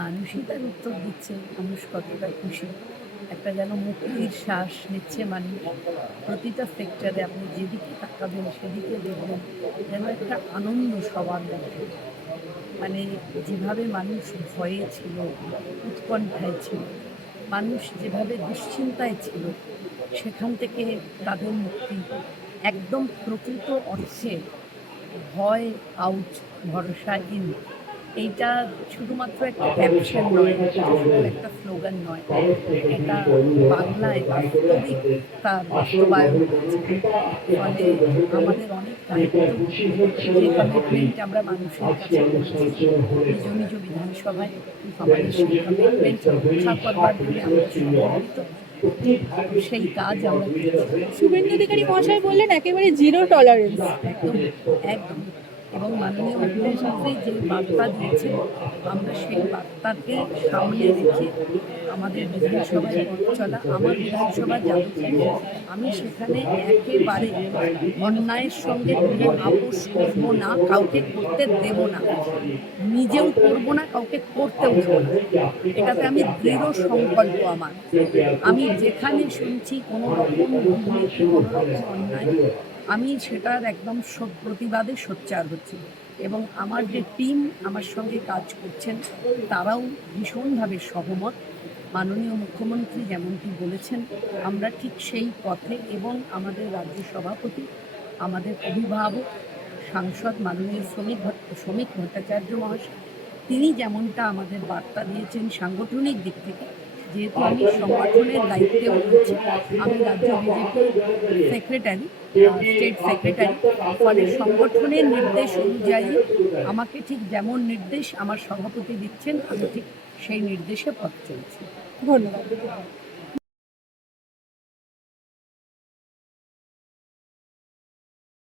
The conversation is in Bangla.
মানুষই তার উত্তর দিচ্ছে মানুষ কতটা খুশি। একটা যেন মুক্তির শ্বাস নিচ্ছে মানুষ। প্রতিটা সেক্টরে আপনি যেদিকে তাকাবেন সেদিকে দেখবেন যেন একটা আনন্দ সবার মধ্যে। মানে যেভাবে মানুষ ভয়ে ছিল, উৎকণ্ঠায় ছিল, মানুষ যেভাবে দুশ্চিন্তায় ছিল, সেখান থেকে তাদের মুক্তি একদম প্রকৃত অর্থে ভয় আউট, ভরসা ইন। এইটা শুধুমাত্র একটা ক্যাপশন নয়, শুধু একটা স্লোগান নয়, এটা বাংলায় বাস্তবিক তার বাস্তবায়ন হয়েছে। ফলে আমাদের অনেক দায়িত্ব, যে কমিটমেন্ট আমরা মানুষের কাছে করেছি নিজ নিজ বিধানসভায়, আমাদের সেই কমিটমেন্ট রক্ষা করবার জন্য আমরা সমর্পিত, সেই কাজ আমরা করছি। শুভেন্দু অধিকারী মহাশয় বললেন একেবারে জিরো টলারেন্স। একদম একদম। এবং মাননীয় মুখ্যমন্ত্রী যে বার্তা দিয়েছেন, আমরা সেই বার্তাকে সামনে রেখে আমাদের বিধানসভায় পথ চলা। আমার বিধানসভা যাদবপুর, আমি সেখানে একেবারে অন্যায়ের সঙ্গে কোনো আপোষ করবো না, কাউকে করতে দেব না, নিজেও করবো না, কাউকে করতেও দেবো না। এটাতে আমি দৃঢ় সংকল্প আমার। আমি যেখানে শুনছি কোনো রকম দুর্নীতি, কোনো রকম অন্যায়, আমি সেটার একদম প্রতিবাদে সোচ্চার হচ্ছি। এবং আমার যে টিম আমার সঙ্গে কাজ করছেন তারাও ভীষণভাবে সহমত। মাননীয় মুখ্যমন্ত্রী যেমনটি বলেছেন আমরা ঠিক সেই পথে, এবং আমাদের রাজ্য সভাপতি, আমাদের অভিভাবক সাংসদ মাননীয় শ্রমিক ভট্টাচার্য মহাশয়, তিনি যেমনটা আমাদের বার্তা দিয়েছেন সাংগঠনিক দিক থেকে, যেহেতু আমি সংগঠনের দায়িত্বেও রয়েছি, আমি রাজ্য বিজেপির সেক্রেটারি, স্টেট সেক্রেটারি, ফলে সংগঠনের নির্দেশ অনুযায়ী আমাকে ঠিক যেমন নির্দেশ আমার সভাপতি দিচ্ছেন, আমি ঠিক সেই নির্দেশে পথ চলছি। ধন্যবাদ।